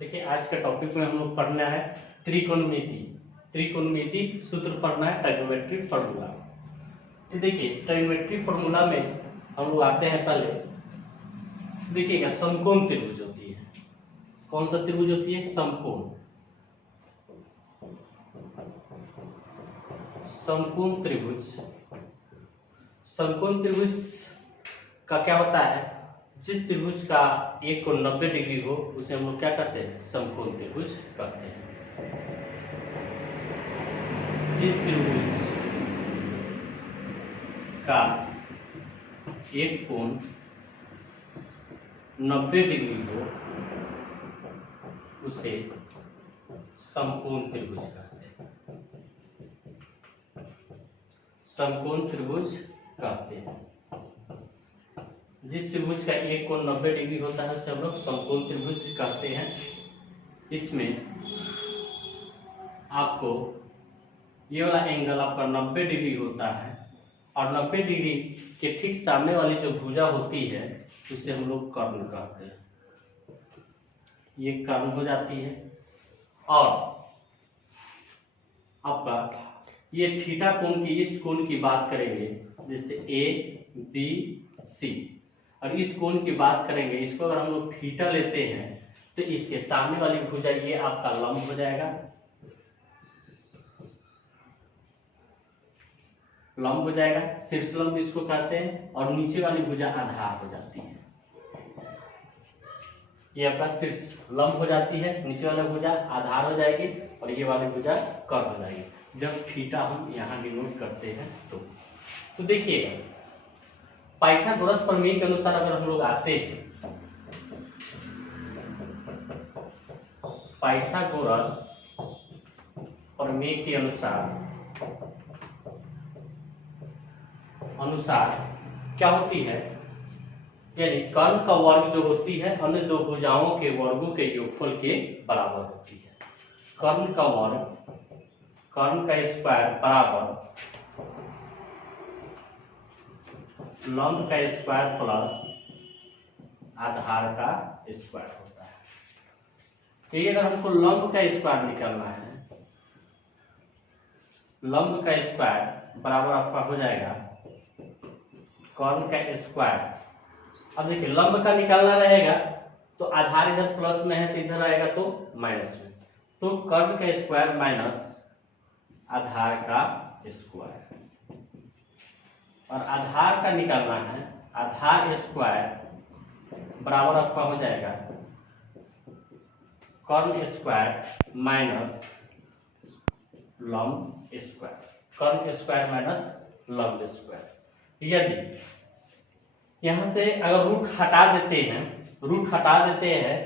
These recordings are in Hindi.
देखिए आज के टॉपिक में हम लोग पढ़ना है त्रिकोणमिति। त्रिकोणमिति सूत्र पढ़ना है ट्रिग्नोमेट्री फॉर्मूला। तो देखिए ट्रिग्नोमेट्री फॉर्मूला में हम लोग आते हैं पहले। देखिएगा समकोण त्रिभुज होती है। कौन सा त्रिभुज होती है? समकोण। समकोण त्रिभुज। समकोण त्रिभुज का क्या होता है? जिस त्रिभुज का एक कोण 90 डिग्री हो उसे हम लोग क्या कहते हैं? समकोण त्रिभुज कहते हैं। जिस त्रिभुज का एक कोण 90 डिग्री हो उसे समकोण त्रिभुज कहते हैं। समकोण त्रिभुज कहते हैं। जिस त्रिभुज का एक कोण 90 डिग्री होता है उसे हम लोग समकोण त्रिभुज कहते हैं। इसमें आपको ये वाला एंगल आपका 90 डिग्री होता है और 90 डिग्री के ठीक सामने वाली जो भुजा होती है उसे हम लोग कर्ण कहते हैं। ये कर्ण हो जाती है। और आपका ये थीटा कोण की इस कोण की बात करेंगे, जैसे ए बी सी, और इस कोण की बात करेंगे, इसको अगर हम लोग थीटा लेते हैं तो इसके सामने वाली भुजा ये आपका लंब हो जाएगा, लंब हो जाएगा, शीर्ष लंब इसको कहते हैं, और नीचे वाली भुजा आधार हो जाती है। ये आपका शीर्ष लंब हो जाती है, नीचे वाली भुजा आधार हो जाएगी और ये वाली भुजा कर्ण हो जाएगी जब थीटा हम यहाँ डिनोट करते हैं तो देखिए पाइथागोरस प्रमेय के अनुसार अगर हम लोग आते हैं, पाइथागोरस प्रमेय के अनुसार क्या होती है, यानी कर्ण का वर्ग जो होती है अन्य दो भुजाओं के वर्गों के योगफल के बराबर होती है। कर्ण का वर्ग, कर्ण का स्क्वायर बराबर लंब का स्क्वायर प्लस आधार का स्क्वायर होता है। तो ये अगर हमको लंब का स्क्वायर निकालना है, लंब का स्क्वायर बराबर आपका हो जाएगा कर्ण का स्क्वायर। अब देखिए लंब का निकालना रहेगा तो आधार इधर प्लस में है तो इधर आएगा तो माइनस में, तो कर्ण का स्क्वायर माइनस आधार का स्क्वायर। और आधार का निकालना है, आधार स्क्वायर बराबर आपका हो जाएगा कर्ण स्क्वायर माइनस लंब स्क्वायर, कर्ण स्क्वायर माइनस लंब स्क्वायर। यदि यहां से अगर रूट हटा देते हैं, रूट हटा देते हैं,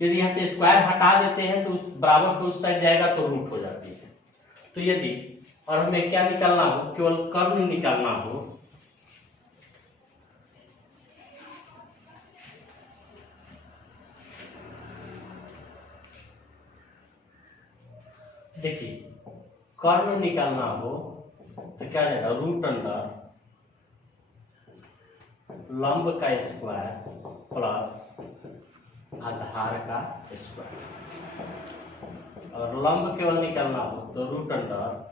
यदि यहां से स्क्वायर हटा देते हैं तो उस बराबर को उस साइड जाएगा तो रूट हो जाती है। तो यदि और हमें क्या निकालना हो, केवल कर्ण निकालना हो, देखिए कर्ण निकालना हो तो क्या जाएगा, रूट अंडर लंब का स्क्वायर प्लस आधार का स्क्वायर, और लंब केवल निकालना हो तो रूट अंडर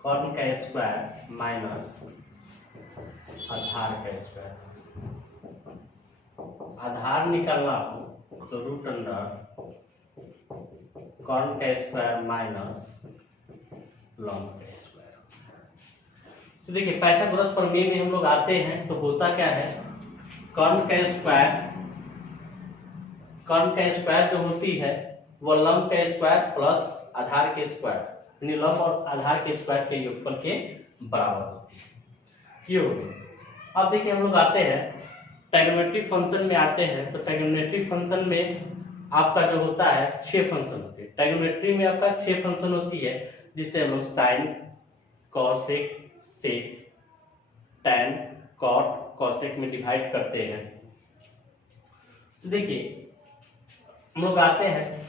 कर्ण का स्क्वायर माइनस आधार का स्क्वायर। आधार निकालना हो तो रूट अंडर कर्ण का स्क्वायर माइनस लंब का स्क्वायर। तो देखिए पाइथागोरस प्रमेय में हम लोग आते हैं तो होता क्या है, कर्ण का स्क्वायर जो होती है वो लंब का स्क्वायर प्लस आधार के स्क्वायर, यानी लंब और आधार के स्क्वायर के योगफल के बराबर होती है। ये हो गया। अब देखिए हम लोग आते हैं ट्रिग्नोमेट्री फंक्शन में आते हैं, तो ट्रिग्नोमेट्री फंक्शन में आपका जो होता है 6 फंक्शन होते हैं। ट्रिग्नोमेट्री में आपका 6 फंक्शन होती है, जिससे हम लोग साइन, कॉसेक, सेक, टैन, कॉट, कॉसेक में डिवाइड करते हैं। तो देखिए हम लोग आते हैं,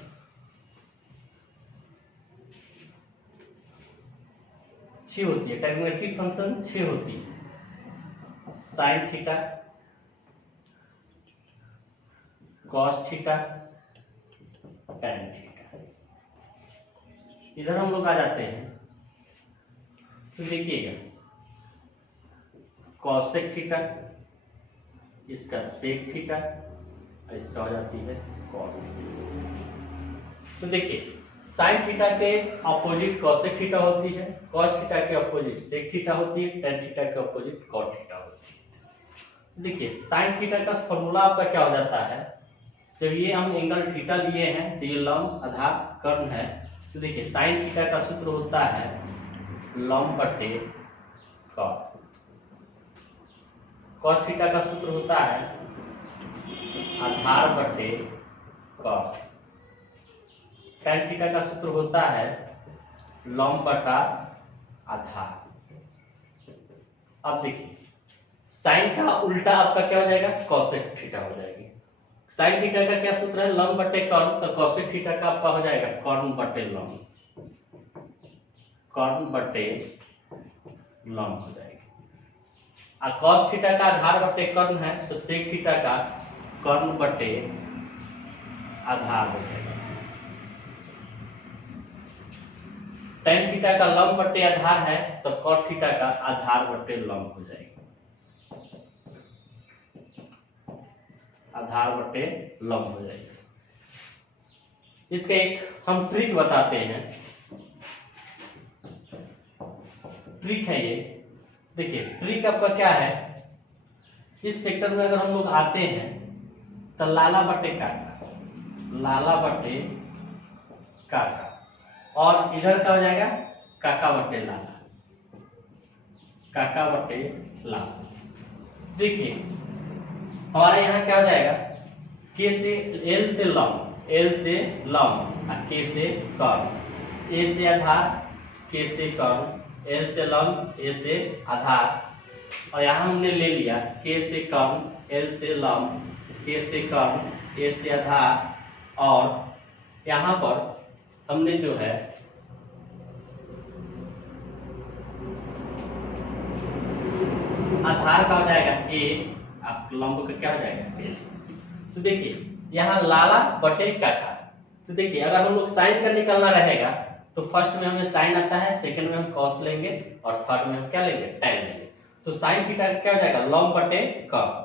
6 होती है ट्रिग्नोमेट्री फंक्शन, 6 होती है। Sine theta, cos theta tan theta. इधर हम लोग आ जाते हैं तो देखिएगा कॉसेक थीटा, इसका सेक थीटा, इसका हो जाती है कॉट। तो देखिए साइन थीटा के अपोजिट कॉसेक थीटा होती है, कॉस थीटा के अपोजिट सेक थीटा होती है, टैन थीटा के अपोजिट कॉट थीटा होती है। देखिए साइन थीटा का फॉर्मूला आपका क्या हो जाता है, जब ये हम एंगल थीटा लिए हैं तो ये लंब आधार कर्ण है, तो देखिए साइन थीटा का सूत्र होता है लंब बटे कॉट, कॉस थीटा का सूत्र होता है आधार बटे कॉट, टैन थीटा का सूत्र होता है लंब बटा आधार। अब देखिए साइन का उल्टा आपका क्या हो जाएगा, कॉसेक थीटा हो जाएगी। साइन थीटा का क्या सूत्र है, लंब बटे कर्ण, तो कॉसेक थीटा का आपका हो जाएगा कर्ण बटे लंब, कर्ण बटे लंब हो जाएगा। और कॉस थीटा का आधार बटे कर्ण है तो सेक थीटा का कर्ण बटे आधार हो जाएगा। टैन थीटा का लंब बटे आधार है तो कॉट थीटा का आधार बटे लंब हो जाएगा, आधार बटे लंब हो जाएगा। इसका एक हम ट्रिक बताते हैं, ट्रिक है ये। देखिए ट्रिक आपका क्या है, इस सेक्टर में अगर हम लोग आते हैं तो लाला बटे काका, लाला बटे काका, और इधर का हो जाएगा काका बटे लाला, काका बटे लाला। देखिए हमारा यहाँ क्या हो जाएगा, के से एल से लंब, एल से लंब, के से कर्ण, ए से आधार, के से कर्ण, एल से लंब, ए से आधार, और यहाँ हमने ले लिया के से कर्ण, एल से लंब, के से कर्ण, ए से आधार, और यहाँ पर हमने जो है आधार का हो जाएगा ए, आप लंब का क्या हो जाएगा एल। तो देखिए यहाँ लाला बटे काका, तो देखिए अगर हम लोग साइन का निकालना रहेगा तो फर्स्ट में हमें साइन आता है, सेकंड में हम कॉस लेंगे, और थर्ड में हम क्या लेंगे, टैन लेंगे। तो साइन थीटा का क्या हो जाएगा, लंब बटे कर्ण,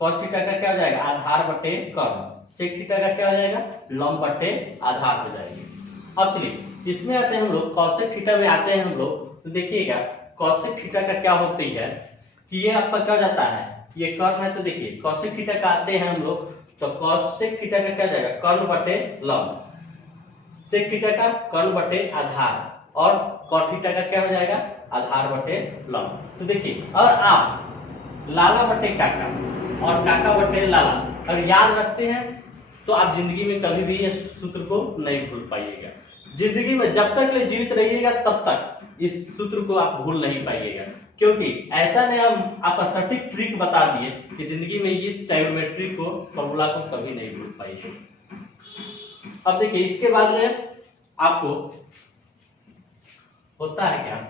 कॉस थीटा का क्या हो जाएगा, आधार बटे कर्ण, सेक थीटा का क्या हो जाएगा, लंब बटे आधार हो जाएगी। अब चलिए इसमें आते हैं हम लोग, कॉसेक थीटा में आते हैं हम लोग, तो देखिएगा कॉसेक थीटा का क्या होती है कि ये आपका क्या हो जाता है, ये कर्ण है, तो देखिए कॉसेक थीटा का आते हैं हम लोग, तो कॉसेक थीटा का क्या हो जाएगा, कर्ण बटे लंब, सेक थीटा का कर्ण बटे आधार, और कॉट थीटा का क्या हो जाएगा, आधार बटे लंब। तो देखिए और आप लाला बटे काका और काका बटे लाला अगर याद रखते हैं तो आप जिंदगी में कभी भी इस सूत्र को नहीं भूल पाइएगा। जिंदगी में जब तक ले जीवित रहिएगा तब तक इस सूत्र को आप भूल नहीं पाइएगा, क्योंकि ऐसा नहीं हम आपका सटीक ट्रिक बता दिए कि जिंदगी में इस ट्रिगोनोमेट्री को, फॉर्मूला को कभी नहीं भूल पाइएगा। अब देखिए इसके बाद में आपको होता है क्या,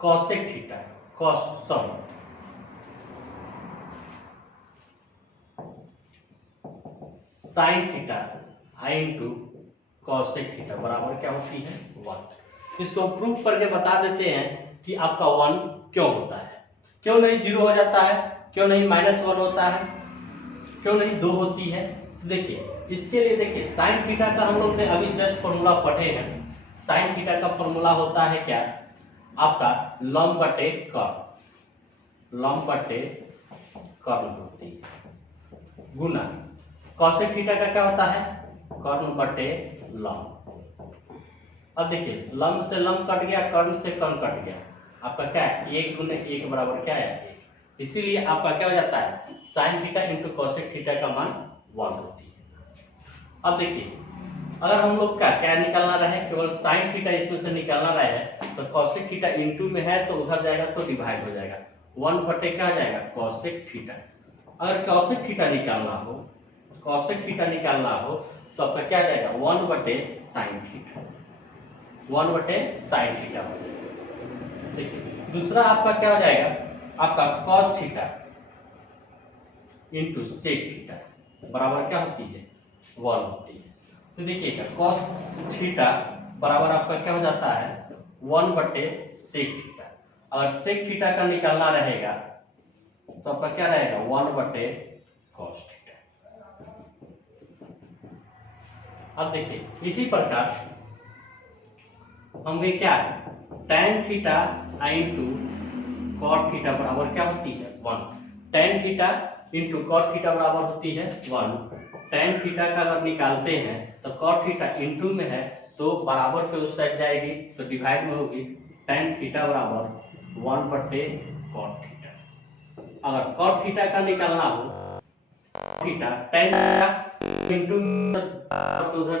कॉसेक थीटा, साइन थीटा आई इंटू कॉसेक थीटा बराबर क्या होती है, 1। इसको प्रूफ करके बता देते हैं कि आपका 1 क्यों होता है, क्यों नहीं 0 हो जाता है, क्यों नहीं -1 होता है, क्यों नहीं 2 होती है। तो देखिए इसके लिए देखिए साइन थीटा का हम लोग ने अभी जस्ट फॉर्मूला पढ़े हैं। साइन थीटा का फॉर्मूला होता है क्या, आपका लंब बटे कर्ण, लंब बटे कर्ण होती है, गुना कॉसेक थीटा का क्या होता है, कर्ण बटे लंब। अब देखिए लंब से लंब कट गया, कर्ण से कर्ण कट गया, आपका क्या है 1 गुने 1 बराबर क्या है 1, इसीलिए आपका क्या हो जाता है sine theta into cosec theta का मान 1 होती है। अब देखिए अगर हम लोग का क्या निकालना रहे, केवल साइन थीटा इसमें से निकालना रहे तो कॉसेक थीटा इंटू में है तो उधर जाएगा तो डिवाइड हो जाएगा, 1 बटे क्या हो जाएगा कॉसेक थीटा। अगर कॉसेक थीटा निकालना हो, कॉसेक थीटा निकालना हो तो आपका क्या आ जाएगा 1 बटे साइन थीटा। 1/sin थीटा हो जाएगा। देखिए दूसरा आपका क्या हो जाएगा, आपका cos theta into sec theta बराबर क्या होती है 1 होती है। तो देखिएगा cos थीटा बराबर आपका क्या हो जाता है 1/सेक थीटा। अगर सेक थीटा का निकालना रहेगा तो आपका क्या रहेगा 1/cos थीटा। अब देखिए इसी प्रकार हम क्या tan theta into cot theta बराबर क्या होती है 1। tan theta into cot theta बराबर होती है 1। tan थीटा का अगर निकालते हैं तो cot थीटा इंटू में है तो बराबर के उस साइड जाएगी तो डिवाइड में होगी। tan थीटा बराबर 1/cot थीटा। अगर cot थीटा का निकालना हो थीटा tan थीटा इंटू उधर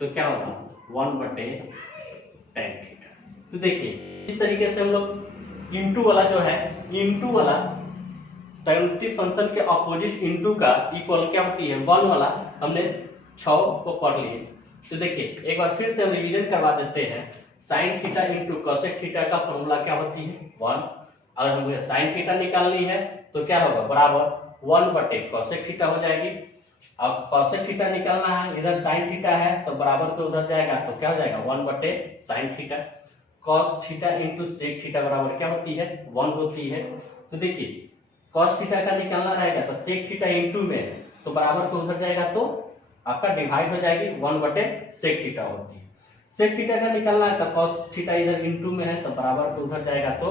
तो क्या होगा 1/tan थीटा। तो देखिए इस तरीके से हम लोग इंटू वाला जो है इंटू वाला डायरेक्टिव फंक्शन के अपोजिट इंटू का इक्वल क्या होती है 1 वाला हमने 6 को पढ़ लिए। तो देखिए एक बार फिर से हम रिवीजन करवा देते हैं। Sine theta into cosec theta का फॉर्मूला क्या होती है 1। अगर हमें साइन थीटा निकालनी है तो क्या होगा बराबर 1/कोसेक थीटा हो जाएगी। अब कोसेक थीटा निकालना है, इधर साइन थीटा है तो बराबर पे उधर जाएगा तो क्या हो जाएगा 1/sin theta. cos theta into sec theta बराबर क्या होती है 1 होती है। तो देखिए cos थीटा का निकालना रहेगा तो सेक थीटा इंटू में है तो बराबर पे उधर जाएगा तो आपका डिवाइड हो जाएगी 1/सेक थीटा होती है। सेक थीटा का निकालना है तो cos थीटा इधर इंटू में है तो बराबर पे उधर जाएगा तो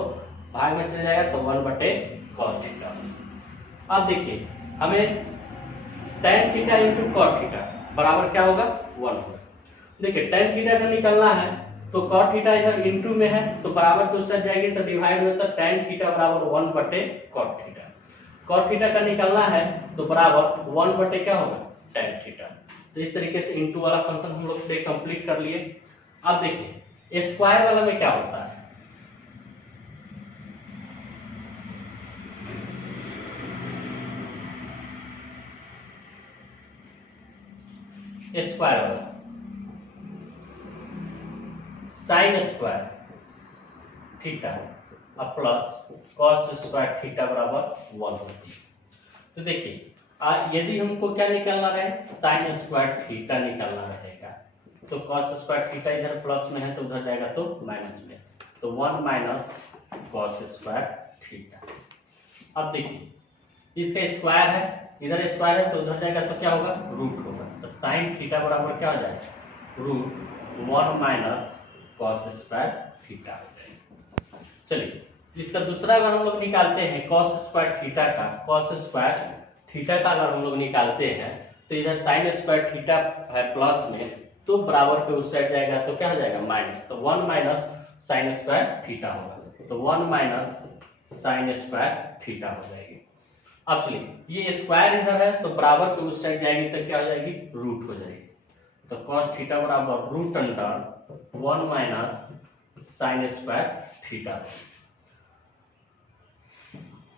भाग में चले जाएगा तो 1/cos थीटा। अब देखिए हमें tan theta into cot theta बराबर क्या होगा 1 होगा। देखिए tan थीटा का निकालना है तो cot थीटा इधर इंटू में है तो बराबर पे उससे जाएगी तो डिवाइड में तो tan थीटा बराबर 1/cot थीटा। cot थीटा का निकालना है तो बराबर 1/ क्या होगा tan थीटा। तो इस तरीके से इंटू वाला फंक्शन हम लोग से कंप्लीट कर लिए। अब देखिए स्क्वायर वाला में क्या होता है, स्क्वायर वाला साइन स्क्वायर थीटा और प्लस कॉस स्क्वायर थीटा बराबर 1 होती है। तो देखिए यदि हमको क्या निकालना रहे साइन स्क्वायर थीटा निकालना रहेगा तो कॉस स्क्वायर थीटा इधर प्लस में है तो उधर जाएगा तो माइनस में, तो 1 - कॉस स्क्वायर थीटा। अब देखिए इसका स्क्वायर है, इधर स्क्वायर है तो उधर जाएगा तो क्या होगा रूट होगा। तो साइन थीटा बराबर क्या हो जाएगा रूट 1 - कॉस स्क्वायर थीटा हो जाएगा। चलिए इसका दूसरा अगर हम लोग निकालते हैं कॉस स्क्वायर थीटा का, कॉस स्क्वायर थीटा का अगर हम लोग निकालते हैं तो इधर साइन स्क्वायर थीटा है प्लस में तो बराबर पे उस साइड जाएगा तो क्या हो जाएगा माइनस, तो 1 - साइन स्क्वायर थीटा होगा। तो 1 - साइन स्क्वायर थीटा हो जाएगी। अब चलिए ये स्क्वायर इधर है तो बराबर पे उस साइड जाएगी तो क्या हो जाएगी रूट हो जाएगी। तो कॉस थीटा बराबर root under 1 - sine square theta.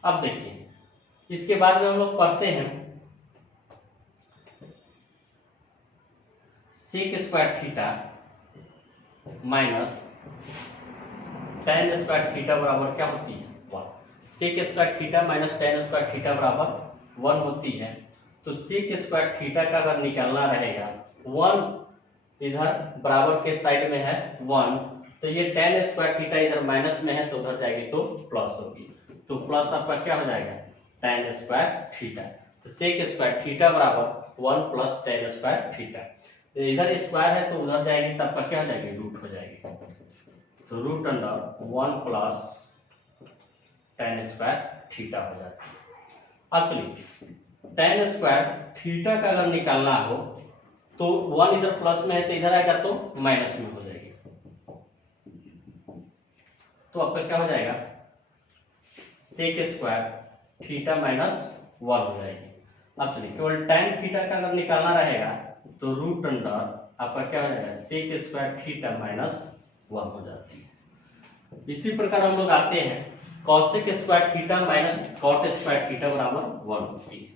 अब देखिए इसके बाद में हम लोग पढ़ते हैं sec square theta minus tan square theta बराबर क्या होती है 1। Sec square theta minus tan square theta बराबर 1 होती है। तो सेक स्क्वायर थीटा का अगर निकालना रहेगा 1 इधर बराबर के साइड में है 1 तो ये tan स्क्वायर थीटा इधर माइनस में है तो उधर जाएगी तो प्लस होगी। तो प्लस आपका क्या हो जाएगा tan स्क्वायर थीटा। तो सेक स्क्वायर थीटा बराबर 1 + tan स्क्वायर थीटा। इधर स्क्वायर है तो उधर जाएगी तब क्या हो जाएगी रूट हो जाएगी। तो root under 1 + tan square theta हो जाती है। अब चलिए tan स्क्वायर थीटा का अगर निकालना हो तो 1 इधर प्लस में है तो इधर आएगा तो माइनस में हो जाएगी। तो आपका क्या हो जाएगा सेक स्क्वायर थीटा -1 हो जाएगी। अब चलिए केवल tan थीटा का अगर निकालना रहेगा तो रूट अंडर आपका क्या हो जाएगा सेक स्क्वायर थीटा -1 हो जाती है। इसी प्रकार हम लोग आते हैं cosec square theta minus cot square theta बराबर 1 होती है।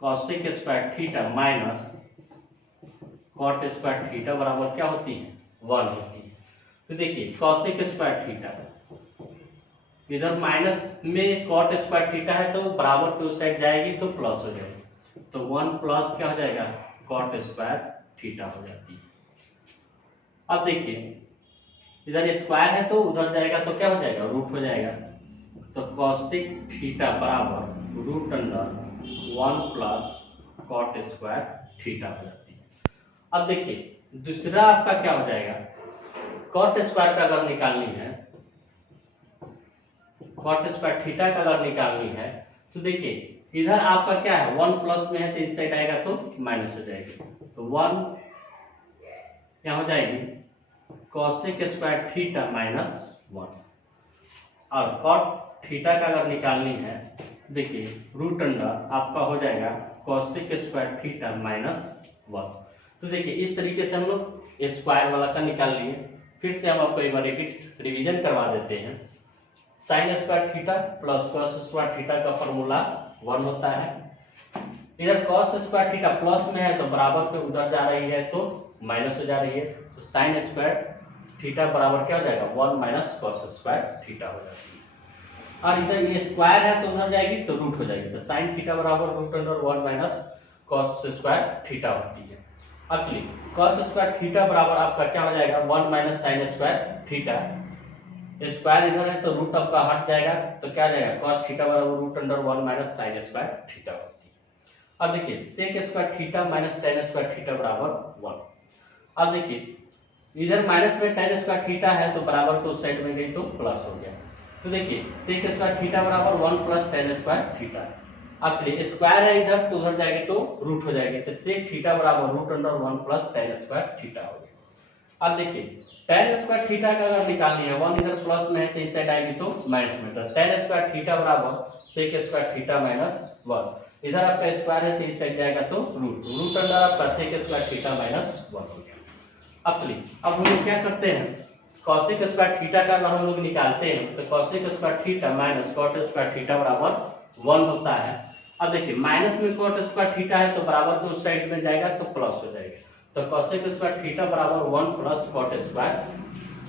Cosec square theta minus cot square theta बराबर क्या होती है 1 होती है। तो देखिए कॉसेक स्क्वायर थीटा, इधर माइनस में कॉट स्क्वायर थीटा है तो बराबर पे उस साइड जाएगी तो प्लस हो जाएगी, तो 1 प्लस क्या हो जाएगा कॉट स्क्वायर थीटा हो जाती है। अब देखिए इधर स्क्वायर है तो उधर जाएगा तो क्या हो जाएगा रूट हो जाएगा, तो कॉसेक थीटा बराबर root under 1 plus cot square theta हो जाती है। अब देखिए दूसरा आपका क्या हो जाएगा, कॉट स्क्वायर का अगर निकालनी है, कॉट स्क्वायर थीटा का अगर निकालनी है तो देखिए इधर आपका क्या है 1 प्लस में है तो इस साइड आएगा तो माइनस हो जाएगी, तो 1 क्या हो जाएगी कॉसेक स्क्वायर थीटा माइनस 1। और कॉट थीटा का अगर निकालनी है देखिए रूट अंडर आपका हो जाएगा कॉसेक स्क्वायर थीटा माइनस 1। तो देखिए इस तरीके से हम लोग स्क्वायर वाला का निकाल लिए। फिर से हम आपको एक बार रिवीजन करवा देते हैं। Sign square theta plus cos square theta का फॉर्मूला 1 होता है। इधर कॉस स्क्वायर थीटा प्लस में है तो बराबर पे उधर जा रही है तो माइनस हो जा रही है, तो साइन स्क्वायर थीटा बराबर क्या हो जाएगा 1 माइनस कॉस स्क्वायर थीटा हो जाती है। और इधर ये स्क्वायर है तो उधर जाएगी तो रूट हो जाएगी, तो साइन थीटा बराबर root under 1 minus cos square theta होती है। अब चलिए कॉस स्क्वायर थीटा बराबर आपका क्या हो जाएगा 1 minus sine square theta, square इधर है तो रूट आपका हट जाएगा तो क्या जाएगा कॉस थीटा बराबर root under 1 minus sine square theta होती है। अब देखिए sec square theta minus tan square theta बराबर 1। अब देखिए इधर माइनस में टेन स्क्वायर थीटा है तो बराबर को उस साइड में गई तो प्लस हो गया, तो देखिए सेक स्क्वायर थीटा बराबर 1 प्लस टेन स्क्वायर थीटा। अब चलिए स्क्वायर है इधर तो उधर जाएगी तो रूट हो जाएगी, तो सेक थीटा बराबर root under 1 plus tan square theta हो गया। अब देखिए टेन स्क्वायर थीटा का अगर निकालनी है 1 इधर प्लस में है तो इस साइड आएगी तो माइनस में, तो टेन स्क्वायर थीटा बराबर सेक स्क्वायर थीटा माइनस 1। इधर आपका स्क्वायर है तो इस साइड जाएगा तो रूट अंडर आपका सेक स्क्वायर थीटा माइनस 1 हो गया। अब चलिए अब हम लोग क्या करते हैं कॉसेक स्क्वायर थीटा का अगर हम लोग निकालते हैं तो cosec square theta minus cot square theta बराबर 1 होता है। अब देखिए माइनस में कॉट स्क्वायर थीटा है तो बराबर तो उस साइड में जाएगा तो प्लस हो जाएगा, तो कॉसेक स्क्वायर थीटा बराबर 1 प्लस कॉट स्क्वायर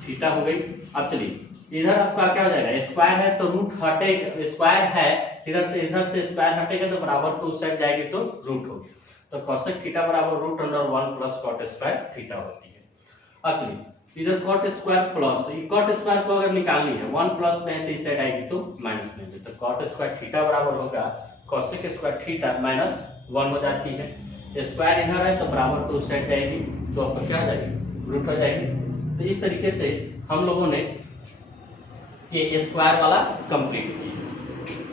थीटा हो गई। अब चलिए इधर आपका क्या हो जाएगा स्क्वायर है तो रूट हटेगा, स्क्वायर है इधर से स्क्वायर हटेगा तो बराबर तो उस साइड जाएगी तो रूट होगी, तो कॉसेक थीटा बराबर root under 1 plus cot square theta होती है। अब चलिए इधर cot square plus cot square को अगर निकालनी है 1 प्लस में है तो इस साइड आएगी तो माइनस में होगी, तो कॉट स्क्वायर थीटा बराबर होगा कॉसेक स्क्वायर थीटा माइनस 1 हो जाती है। स्क्वायर इधर है तो बराबर तो उस साइड जाएगी तो आपको क्या हो जाएगी रूट हो जाएगी। तो इस तरीके से हम लोगों ने ये स्क्वायर वाला कंप्लीट किया।